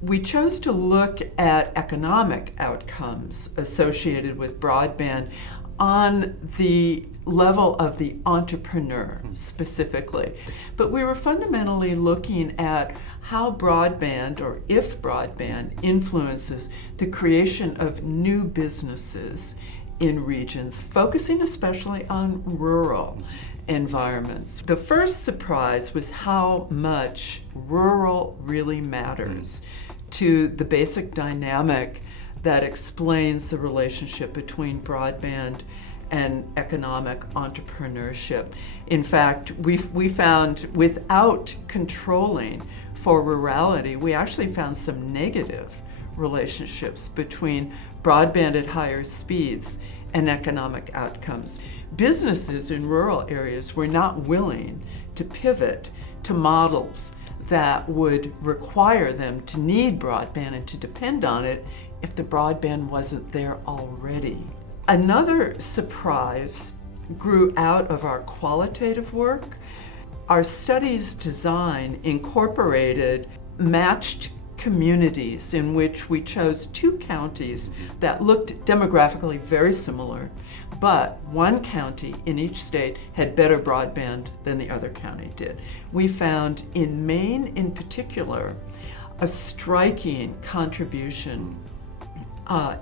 We chose to look at economic outcomes associated with broadband on the level of the entrepreneur specifically. But we were fundamentally looking at how broadband, or if broadband, influences the creation of new businesses in regions, focusing especially on rural environments. The first surprise was how much rural really matters to the basic dynamic that explains the relationship between broadband and economic entrepreneurship. In fact, we found without controlling for rurality, we actually found some negative relationships between broadband at higher speeds and economic outcomes. Businesses in rural areas were not willing to pivot to models that would require them to need broadband and to depend on it if the broadband wasn't there already. Another surprise grew out of our qualitative work. Our study's design incorporated matched communities in which we chose two counties that looked demographically very similar, but one county in each state had better broadband than the other county did. We found in Maine in particular a striking contribution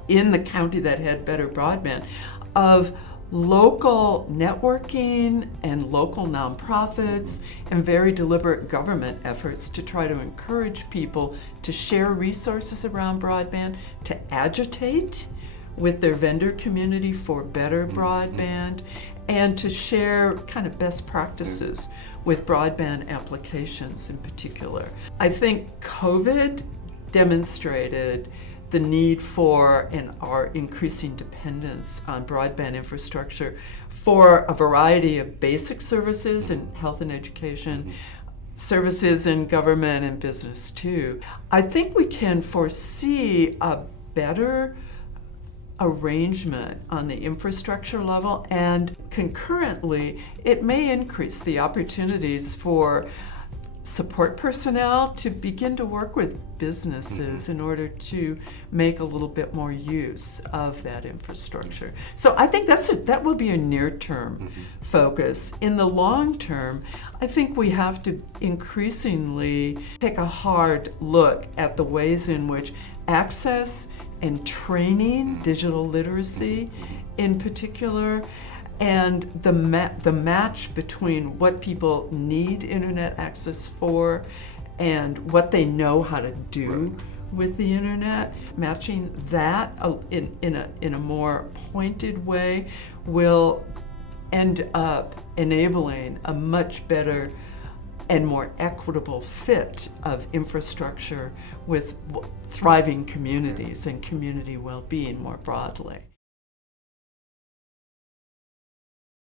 in the county that had better broadband of local networking and local nonprofits and very deliberate government efforts to try to encourage people to share resources around broadband, to agitate with their vendor community for better broadband, and to share kind of best practices with broadband applications in particular. I think COVID demonstrated the need for and our increasing dependence on broadband infrastructure for a variety of basic services in health and education, services in government and business too. I think we can foresee a better arrangement on the infrastructure level, and concurrently it may increase the opportunities for support personnel to begin to work with businesses in order to make a little bit more use of that infrastructure. So I think that will be a near-term focus. In the long term, I think we have to increasingly take a hard look at the ways in which access and training, digital literacy in particular, and the match between what people need internet access for and what they know how to do with the internet, matching that in a more pointed way will end up enabling a much better and more equitable fit of infrastructure with thriving communities and community well-being more broadly.